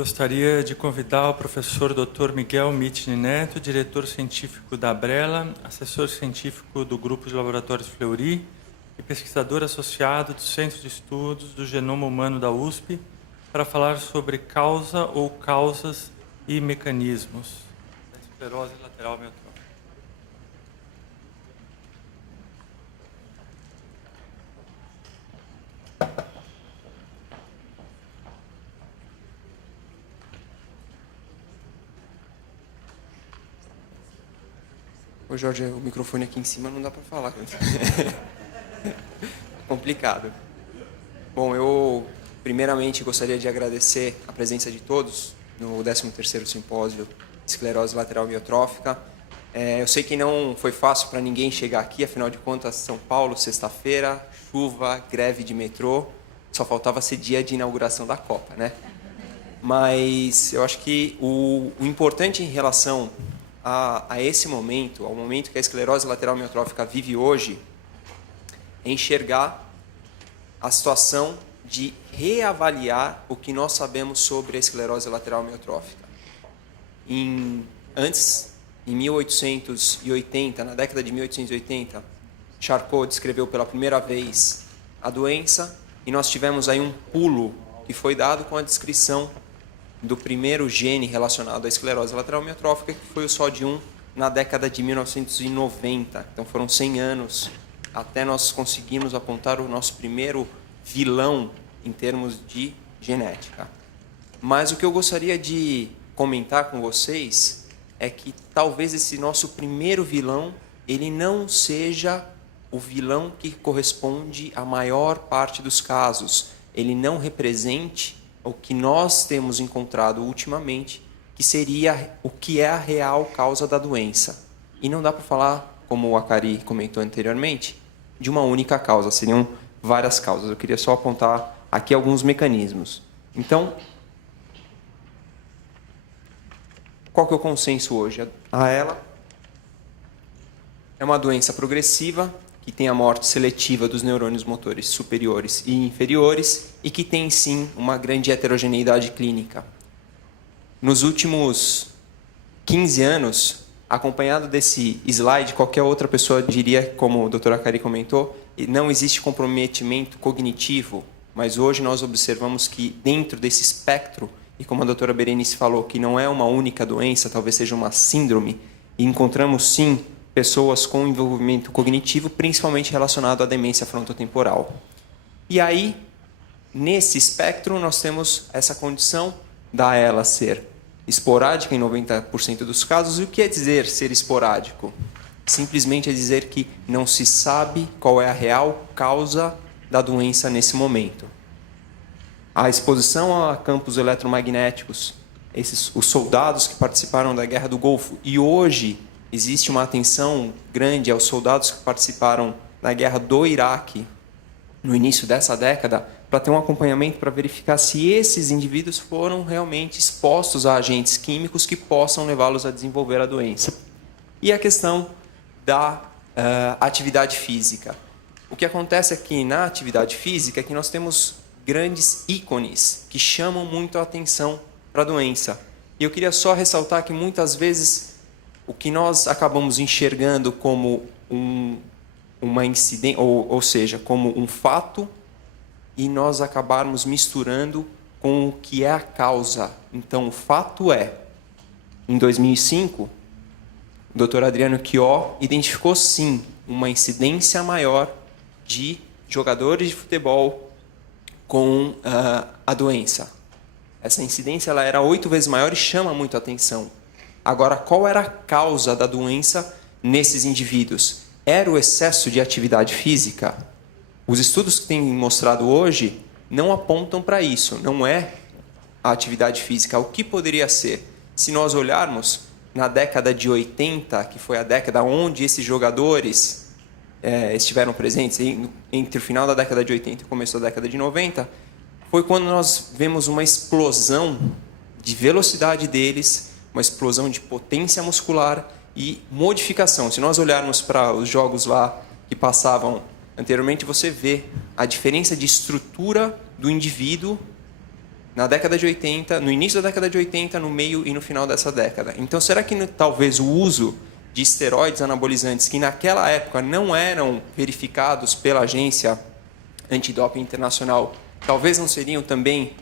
Gostaria de convidar o professor Dr. Miguel Mitni Neto, diretor científico da Abrela, assessor científico do Grupo de Laboratórios Fleury e pesquisador associado do Centro de Estudos do Genoma Humano da USP, para falar sobre causa ou causas e mecanismos da esclerose lateral amiotrófica. Ô Jorge, o microfone aqui em cima não dá para falar. Complicado. Bom, eu primeiramente gostaria de agradecer a presença de todos no 13º Simpósio de Esclerose Lateral Amiotrófica. Eu sei que não foi fácil para ninguém chegar aqui, afinal de contas, São Paulo, sexta-feira, chuva, greve de metrô, só faltava ser dia de inauguração da Copa, né? Mas eu acho que o importante em relação a esse momento, ao momento que a esclerose lateral amiotrófica vive hoje, é enxergar a situação de reavaliar o que nós sabemos sobre a esclerose lateral amiotrófica. Antes, em 1880, na década de 1880, Charcot descreveu pela primeira vez a doença e nós tivemos aí um pulo que foi dado com a descrição do primeiro gene relacionado à esclerose lateral amiotrófica, que foi o SOD1, na década de 1990. Então foram 100 anos até nós conseguirmos apontar o nosso primeiro vilão em termos de genética. Mas o que eu gostaria de comentar com vocês é que talvez esse nosso primeiro vilão, ele não seja o vilão que corresponde à maior parte dos casos. Ele não represente o que nós temos encontrado ultimamente, que seria o que é a real causa da doença. E não dá para falar, como o Akari comentou anteriormente, de uma única causa, seriam várias causas. Eu queria só apontar aqui alguns mecanismos. Então, qual que é o consenso hoje? Ela é uma doença progressiva, que tem a morte seletiva dos neurônios motores superiores e inferiores e que tem, sim, uma grande heterogeneidade clínica. Nos últimos 15 anos, acompanhado desse slide, qualquer outra pessoa diria, como o Dr. Akari comentou, não existe comprometimento cognitivo, mas hoje nós observamos que dentro desse espectro, e como a doutora Berenice falou, que não é uma única doença, talvez seja uma síndrome, e encontramos, sim, pessoas com envolvimento cognitivo, principalmente relacionado à demência frontotemporal. E aí, nesse espectro, nós temos essa condição da ela ser esporádica em 90% dos casos. E o que é dizer ser esporádico? Simplesmente é dizer que não se sabe qual é a real causa da doença nesse momento. A exposição a campos eletromagnéticos, os soldados que participaram da Guerra do Golfo, e hoje existe uma atenção grande aos soldados que participaram da guerra do Iraque no início dessa década, para ter um acompanhamento para verificar se esses indivíduos foram realmente expostos a agentes químicos que possam levá-los a desenvolver a doença. E a questão da atividade física. O que acontece aqui na atividade física é que nós temos grandes ícones que chamam muito a atenção para a doença. E eu queria só ressaltar que muitas vezes o que nós acabamos enxergando como uma incidência, ou seja, como um fato, e nós acabarmos misturando com o que é a causa. Então, o fato é, em 2005, o Dr. Adriano Chiò identificou, sim, uma incidência maior de jogadores de futebol com a doença. Essa incidência ela era 8 vezes maior e chama muito a atenção. Agora, qual era a causa da doença nesses indivíduos? Era o excesso de atividade física? Os estudos que têm mostrado hoje não apontam para isso, não é a atividade física. O que poderia ser? Se nós olharmos na década de 80, que foi a década onde esses jogadores estiveram presentes, entre o final da década de 80 e o começo da década de 90, foi quando nós vemos uma explosão de velocidade deles, uma explosão de potência muscular e modificação. Se nós olharmos para os jogos lá que passavam anteriormente, você vê a diferença de estrutura do indivíduo na década de 80, no início da década de 80, no meio e no final dessa década. Então, será que talvez o uso de esteroides anabolizantes, que naquela época não eram verificados pela Agência Antidoping Internacional, talvez não seriam também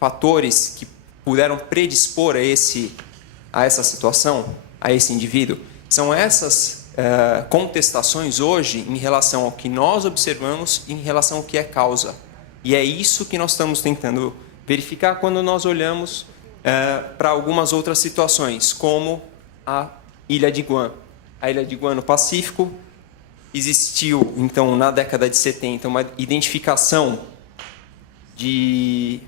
fatores que puderam predispor a essa situação, a esse indivíduo? São essas contestações hoje em relação ao que nós observamos e em relação ao que é causa. E é isso que nós estamos tentando verificar quando nós olhamos para algumas outras situações, como a Ilha de Guam. A Ilha de Guam no Pacífico. Existiu, então, na década de 70, uma identificação de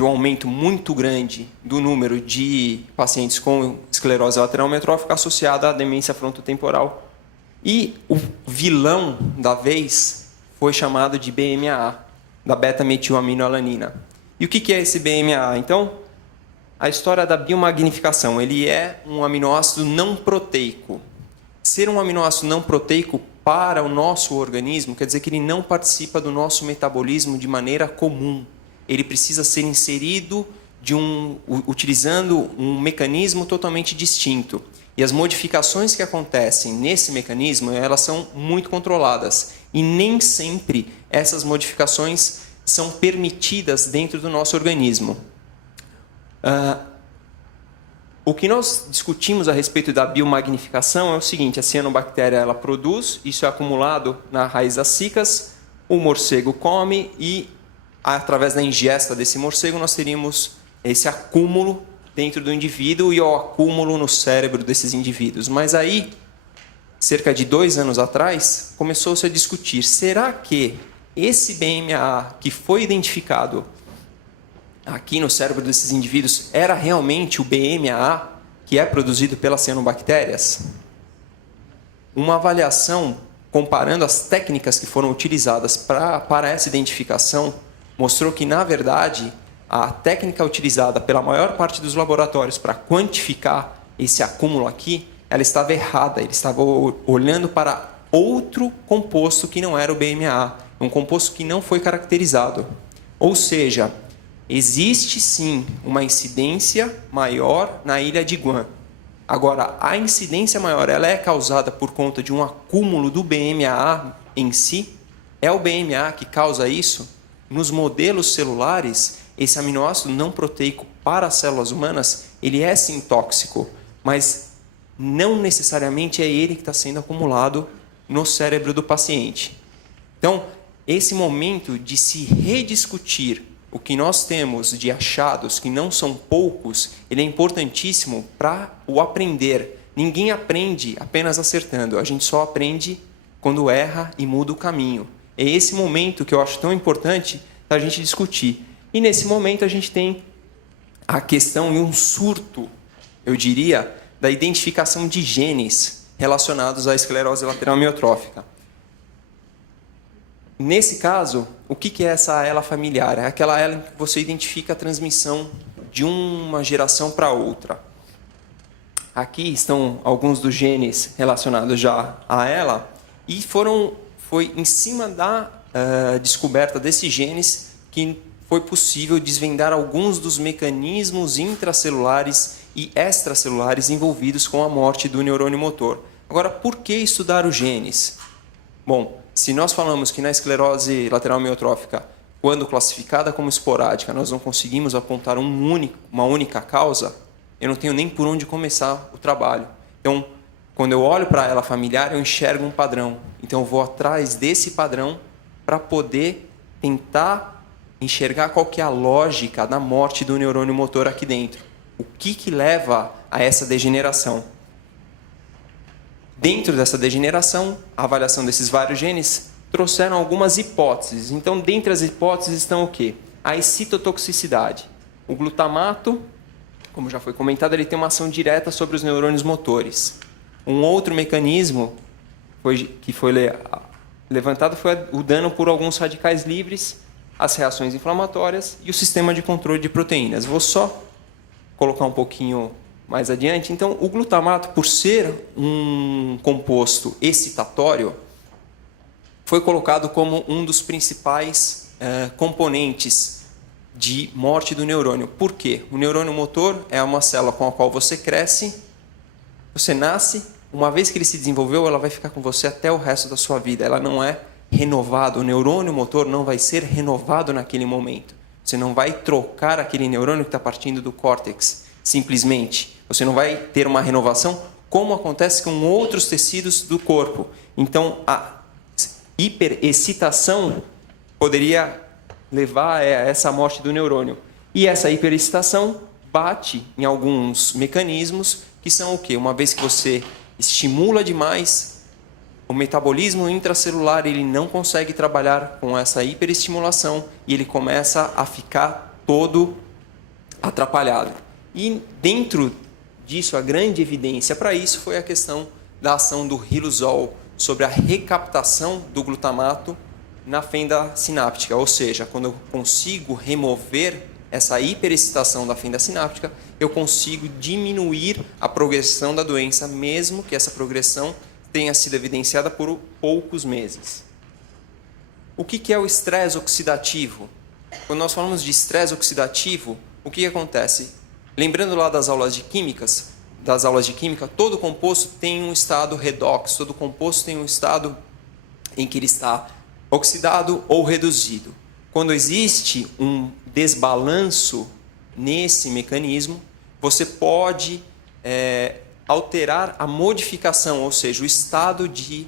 um aumento muito grande do número de pacientes com esclerose lateral amiotrófica associada à demência frontotemporal. E o vilão da vez foi chamado de BMAA, da beta-metilaminoalanina. E o que é esse BMAA? Então, a história da biomagnificação. Ele é um aminoácido não proteico. Ser um aminoácido não proteico para o nosso organismo quer dizer que ele não participa do nosso metabolismo de maneira comum. Ele precisa ser inserido utilizando um mecanismo totalmente distinto. E as modificações que acontecem nesse mecanismo, elas são muito controladas. E nem sempre essas modificações são permitidas dentro do nosso organismo. O que nós discutimos a respeito da biomagnificação é o seguinte: a cianobactéria ela produz, isso é acumulado na raiz das cicas, o morcego come e, através da ingesta desse morcego, nós teríamos esse acúmulo dentro do indivíduo e o acúmulo no cérebro desses indivíduos. Mas aí, cerca de 2 anos atrás, começou-se a discutir: será que esse BMAA que foi identificado aqui no cérebro desses indivíduos era realmente o BMAA que é produzido pelas cianobactérias? Uma avaliação comparando as técnicas que foram utilizadas para essa identificação mostrou que, na verdade, a técnica utilizada pela maior parte dos laboratórios para quantificar esse acúmulo aqui, ela estava errada. Ele estava olhando para outro composto que não era o BMAA, um composto que não foi caracterizado. Ou seja, existe sim uma incidência maior na Ilha de Guam. Agora, a incidência maior ela é causada por conta de um acúmulo do BMAA em si? É o BMAA que causa isso? Nos modelos celulares, esse aminoácido não proteico para as células humanas, ele é sim tóxico, mas não necessariamente é ele que está sendo acumulado no cérebro do paciente. Então, esse momento de se rediscutir o que nós temos de achados, que não são poucos, ele é importantíssimo para o aprender. Ninguém aprende apenas acertando, a gente só aprende quando erra e muda o caminho. É esse momento que eu acho tão importante da gente discutir. E nesse momento a gente tem a questão e um surto, eu diria, da identificação de genes relacionados à esclerose lateral amiotrófica. Nesse caso, o que é essa AELA familiar? É aquela AELA em que você identifica a transmissão de uma geração para outra. Aqui estão alguns dos genes relacionados já à AELA e foi em cima da descoberta desses genes que foi possível desvendar alguns dos mecanismos intracelulares e extracelulares envolvidos com a morte do neurônio motor. Agora, por que estudar os genes? Bom, se nós falamos que na esclerose lateral amiotrófica, quando classificada como esporádica, nós não conseguimos apontar uma única causa, eu não tenho nem por onde começar o trabalho. Então, quando eu olho para ela familiar, eu enxergo um padrão. Então, eu vou atrás desse padrão para poder tentar enxergar qual que é a lógica da morte do neurônio motor aqui dentro. O que leva a essa degeneração? Dentro dessa degeneração, a avaliação desses vários genes trouxeram algumas hipóteses. Então, dentre as hipóteses estão o quê? A excitotoxicidade. O glutamato, como já foi comentado, ele tem uma ação direta sobre os neurônios motores. Um outro mecanismo que foi levantado foi o dano por alguns radicais livres, as reações inflamatórias e o sistema de controle de proteínas. Vou só colocar um pouquinho mais adiante. Então, o glutamato, por ser um composto excitatório, foi colocado como um dos principais componentes de morte do neurônio. Por quê? O neurônio motor é uma célula com a qual você cresce, você nasce, uma vez que ele se desenvolveu, ela vai ficar com você até o resto da sua vida. Ela não é renovada, o neurônio motor não vai ser renovado naquele momento. Você não vai trocar aquele neurônio que está partindo do córtex, simplesmente. Você não vai ter uma renovação como acontece com outros tecidos do corpo. Então, a hiperexcitação poderia levar a essa morte do neurônio. E essa hiperexcitação bate em alguns mecanismos que são o quê? Uma vez que você estimula demais, o metabolismo intracelular ele não consegue trabalhar com essa hiperestimulação e ele começa a ficar todo atrapalhado. E dentro disso, a grande evidência para isso foi a questão da ação do riluzol sobre a recaptação do glutamato na fenda sináptica, ou seja, quando eu consigo remover essa hiperexcitação da fenda sináptica, eu consigo diminuir a progressão da doença, mesmo que essa progressão tenha sido evidenciada por poucos meses. O que é o estresse oxidativo? Quando nós falamos de estresse oxidativo, o que acontece? Lembrando lá das aulas de química, todo composto tem um estado redox, todo composto tem um estado em que ele está oxidado ou reduzido. Quando existe um desbalanço nesse mecanismo, você pode alterar a modificação, ou seja, o estado de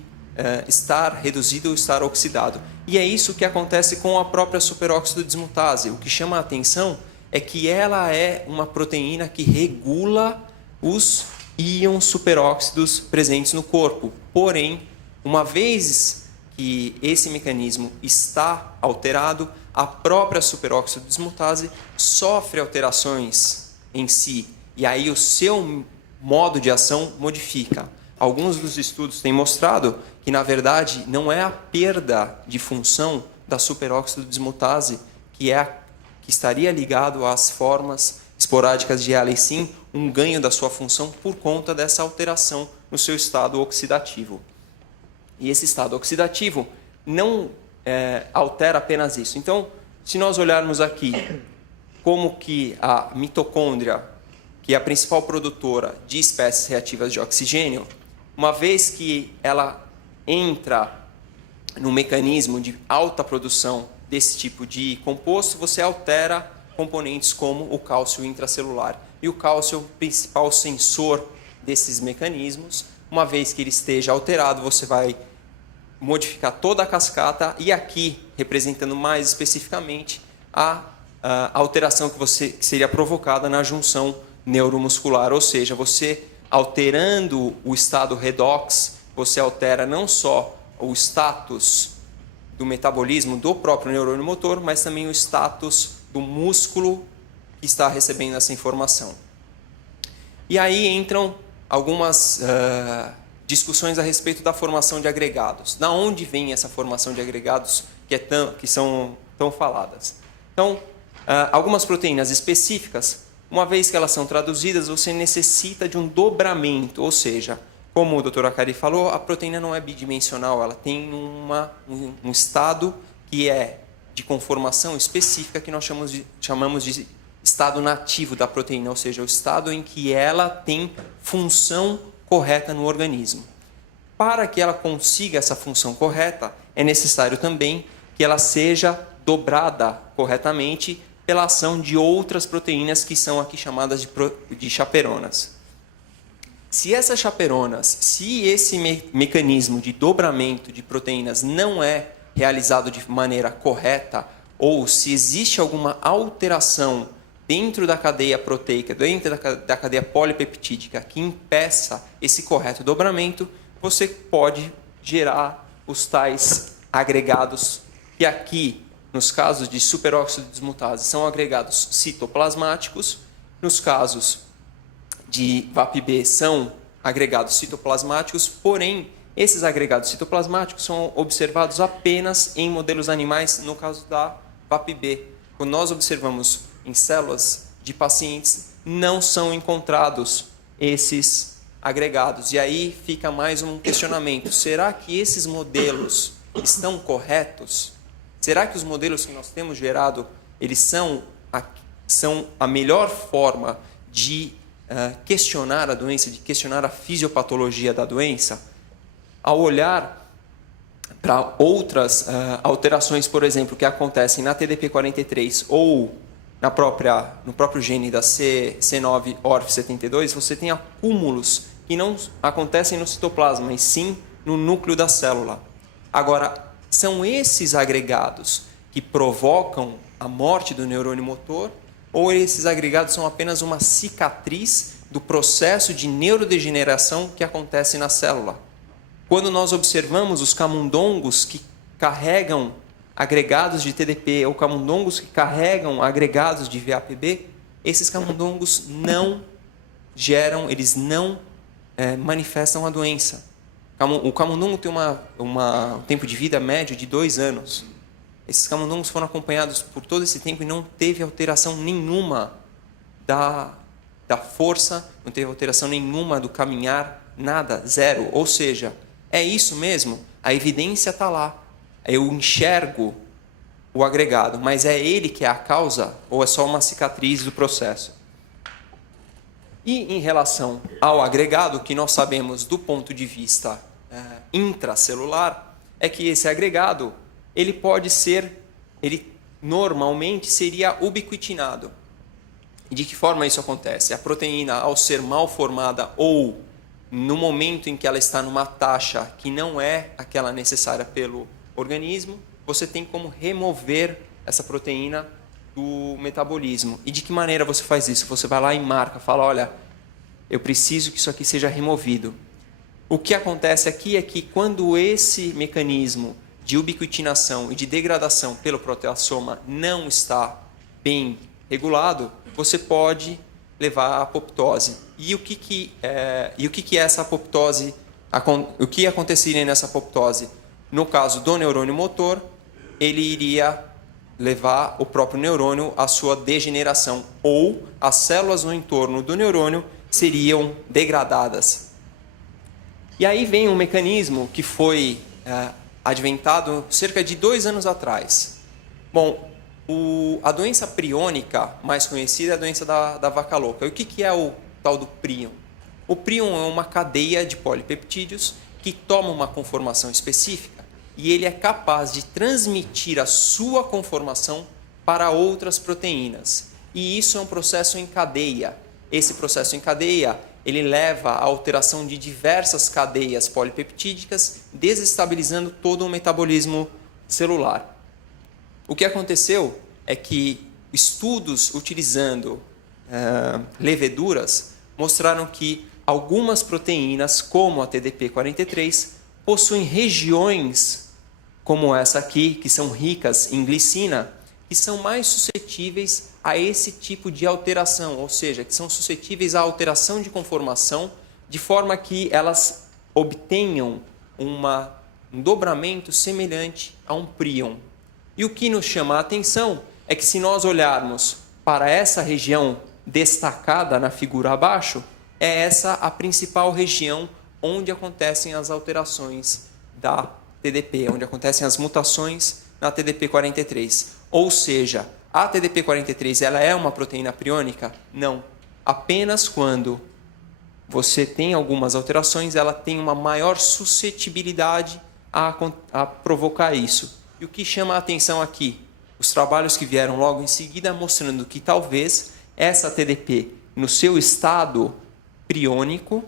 estar reduzido ou estar oxidado. E é isso que acontece com a própria superóxido dismutase. O que chama a atenção é que ela é uma proteína que regula os íons superóxidos presentes no corpo. Porém, uma vez que esse mecanismo está alterado, a própria superóxido dismutase sofre alterações em si. E aí o seu modo de ação modifica. Alguns dos estudos têm mostrado que, na verdade, não é a perda de função da superóxido dismutase que estaria ligado às formas esporádicas de ela, e sim um ganho da sua função por conta dessa alteração no seu estado oxidativo. E esse estado oxidativo não altera apenas isso. Então, se nós olharmos aqui como que a mitocôndria, que é a principal produtora de espécies reativas de oxigênio, uma vez que ela entra no mecanismo de alta produção desse tipo de composto, você altera componentes como o cálcio intracelular. E o cálcio é o principal sensor desses mecanismos. Uma vez que ele esteja alterado, você vai modificar toda a cascata e aqui, representando mais especificamente, a alteração que seria provocada na junção neuromuscular. Ou seja, você alterando o estado redox, você altera não só o status do metabolismo do próprio neurônio motor, mas também o status do músculo que está recebendo essa informação. E aí entram algumas discussões a respeito da formação de agregados. Da onde vem essa formação de agregados que são tão faladas? Então, algumas proteínas específicas, uma vez que elas são traduzidas, você necessita de um dobramento, ou seja, como o Dr. Akari falou, a proteína não é bidimensional, ela tem um estado que é de conformação específica que nós chamamos de estado nativo da proteína, ou seja, o estado em que ela tem função correta no organismo. Para que ela consiga essa função correta, é necessário também que ela seja dobrada corretamente pela ação de outras proteínas que são aqui chamadas de chaperonas. Se essas chaperonas, se esse mecanismo de dobramento de proteínas não é realizado de maneira correta, ou se existe alguma alteração dentro da cadeia proteica, dentro da cadeia polipeptídica que impeça esse correto dobramento, você pode gerar os tais agregados, que aqui, nos casos de superóxido dismutase, são agregados citoplasmáticos, nos casos de VAP-B são agregados citoplasmáticos, porém, esses agregados citoplasmáticos são observados apenas em modelos animais, no caso da VAP-B. Quando nós observamos em células de pacientes, não são encontrados esses agregados. E aí fica mais um questionamento. Será que esses modelos estão corretos? Será que os modelos que nós temos gerado, eles são são a melhor forma de questionar a doença, de questionar a fisiopatologia da doença, ao olhar para outras alterações, por exemplo, que acontecem na TDP43 ou no próprio gene da C9orf72, você tem acúmulos que não acontecem no citoplasma, mas sim no núcleo da célula. Agora, são esses agregados que provocam a morte do neurônio motor, ou esses agregados são apenas uma cicatriz do processo de neurodegeneração que acontece na célula? Quando nós observamos os camundongos que carregam agregados de TDP ou camundongos que carregam agregados de VAPB, esses camundongos não manifestam a doença. O camundongo tem um tempo de vida médio de 2 anos. Esses camundongos foram acompanhados por todo esse tempo e não teve alteração nenhuma da força, não teve alteração nenhuma do caminhar, nada, zero. Ou seja, é isso mesmo, a evidência está lá. Eu enxergo o agregado, mas é ele que é a causa ou é só uma cicatriz do processo? E em relação ao agregado, o que nós sabemos do ponto de vista intracelular é que esse agregado ele normalmente seria ubiquitinado. E de que forma isso acontece? A proteína, ao ser mal formada ou no momento em que ela está numa taxa que não é aquela necessária pelo organismo, você tem como remover essa proteína do metabolismo. E de que maneira você faz isso? Você vai lá e marca, fala, olha, eu preciso que isso aqui seja removido. O que acontece aqui é que quando esse mecanismo de ubiquitinação e de degradação pelo proteassoma não está bem regulado, você pode levar à apoptose. E o que é essa apoptose? O que aconteceria nessa apoptose? No caso do neurônio motor, ele iria levar o próprio neurônio à sua degeneração, ou as células no entorno do neurônio seriam degradadas. E aí vem um mecanismo que foi adventado cerca de 2 anos atrás. Bom, a doença priônica mais conhecida é a doença da vaca louca. E o que é o tal do prion? O prion é uma cadeia de polipeptídeos que toma uma conformação específica e ele é capaz de transmitir a sua conformação para outras proteínas. E isso é um processo em cadeia. Esse processo em cadeia, ele leva à alteração de diversas cadeias polipeptídicas, desestabilizando todo o metabolismo celular. O que aconteceu é que estudos utilizando leveduras mostraram que algumas proteínas, como a TDP43, possuem regiões como essa aqui, que são ricas em glicina, que são mais suscetíveis a esse tipo de alteração, ou seja, que são suscetíveis à alteração de conformação, de forma que elas obtenham um dobramento semelhante a um prion. E o que nos chama a atenção é que se nós olharmos para essa região destacada na figura abaixo, é essa a principal região onde acontecem as alterações da TDP, onde acontecem as mutações na TDP43. Ou seja, a TDP43 ela é uma proteína priônica? Não. Apenas quando você tem algumas alterações, ela tem uma maior suscetibilidade a provocar isso. E o que chama a atenção aqui? Os trabalhos que vieram logo em seguida mostrando que talvez essa TDP, no seu estado priônico,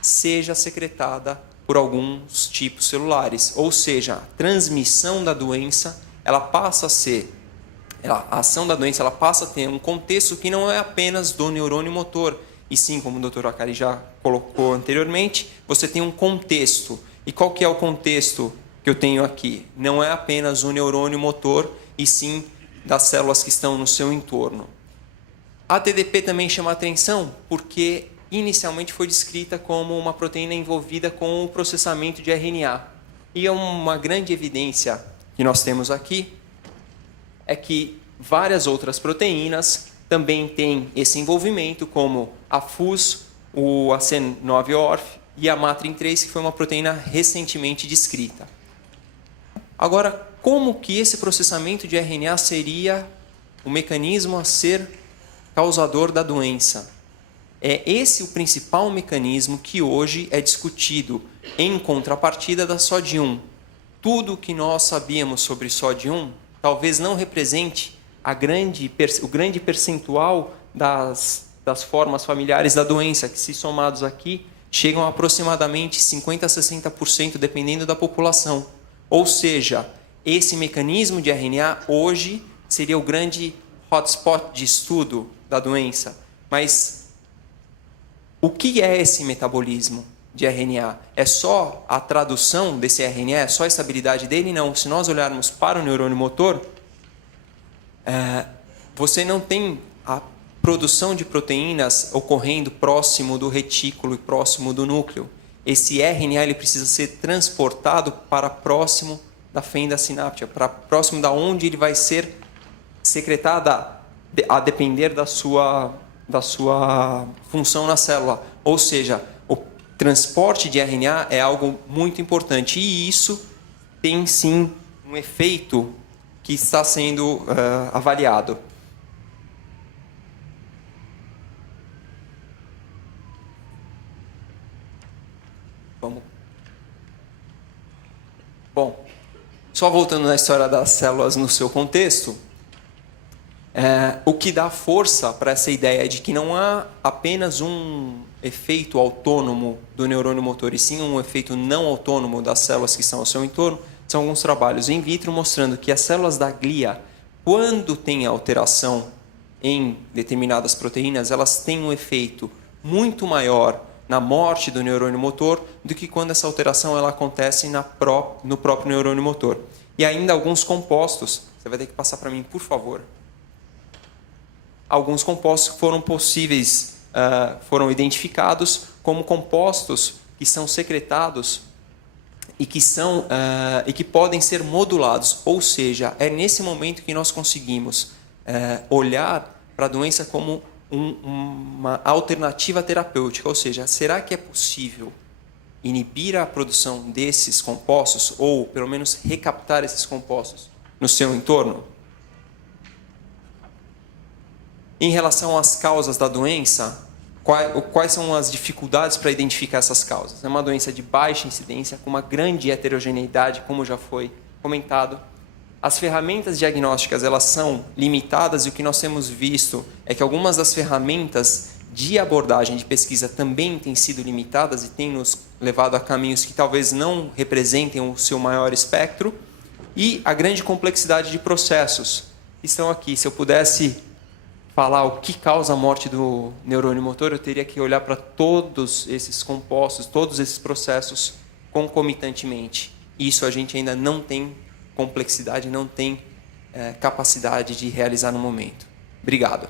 seja secretada por alguns tipos celulares. Ou seja, a transmissão da doença, ela passa a ser, a ação da doença ela passa a ter um contexto que não é apenas do neurônio motor, e sim, como o Dr. Akari já colocou anteriormente, você tem um contexto. E qual que é o contexto que eu tenho aqui? Não é apenas o neurônio motor, e sim das células que estão no seu entorno. A TDP também chama atenção porque inicialmente foi descrita como uma proteína envolvida com o processamento de RNA. E uma grande evidência que nós temos aqui é que várias outras proteínas também têm esse envolvimento, como a FUS, o AC9orf e a Matrin3, que foi uma proteína recentemente descrita. Agora, como que esse processamento de RNA seria o mecanismo a ser causador da doença. É esse o principal mecanismo que hoje é discutido, em contrapartida da SOD1. Tudo o que nós sabíamos sobre SOD1 talvez não represente o grande percentual das formas familiares da doença, que, se somados aqui, chegam a aproximadamente 50% a 60%, dependendo da população. Ou seja, esse mecanismo de RNA hoje seria o grande hotspot de estudo da doença. Mas o que é esse metabolismo de RNA? É só a tradução desse RNA? É só a estabilidade dele? Não. Se nós olharmos para o neurônio motor, você não tem a produção de proteínas ocorrendo próximo do retículo e próximo do núcleo. Esse RNA ele precisa ser transportado para próximo da fenda sináptica, para próximo da onde ele vai ser secretado a depender da sua função na célula. Ou seja, o transporte de RNA é algo muito importante e isso tem sim um efeito que está sendo avaliado. Bom, só voltando na história das células no seu contexto, o que dá força para essa ideia de que não há apenas um efeito autônomo do neurônio motor, e sim um efeito não autônomo das células que estão ao seu entorno, são alguns trabalhos in vitro mostrando que as células da glia, quando tem alteração em determinadas proteínas, elas têm um efeito muito maior na morte do neurônio motor do que quando essa alteração ela acontece no próprio neurônio motor. E ainda alguns compostos, você vai ter que passar para mim, por favor. Alguns compostos que foram possíveis, foram identificados como compostos que são secretados e que podem ser modulados. Ou seja, é nesse momento que nós conseguimos olhar para a doença como uma alternativa terapêutica. Ou seja, será que é possível inibir a produção desses compostos ou, pelo menos, recaptar esses compostos no seu entorno? Em relação às causas da doença, quais são as dificuldades para identificar essas causas? É uma doença de baixa incidência, com uma grande heterogeneidade, como já foi comentado. As ferramentas diagnósticas elas são limitadas e o que nós temos visto é que algumas das ferramentas de abordagem de pesquisa também têm sido limitadas e têm nos levado a caminhos que talvez não representem o seu maior espectro, e a grande complexidade de processos que estão aqui. Se eu pudesse falar o que causa a morte do neurônio motor, eu teria que olhar para todos esses compostos, todos esses processos concomitantemente. Isso a gente ainda não tem complexidade, não tem capacidade de realizar no momento. Obrigado.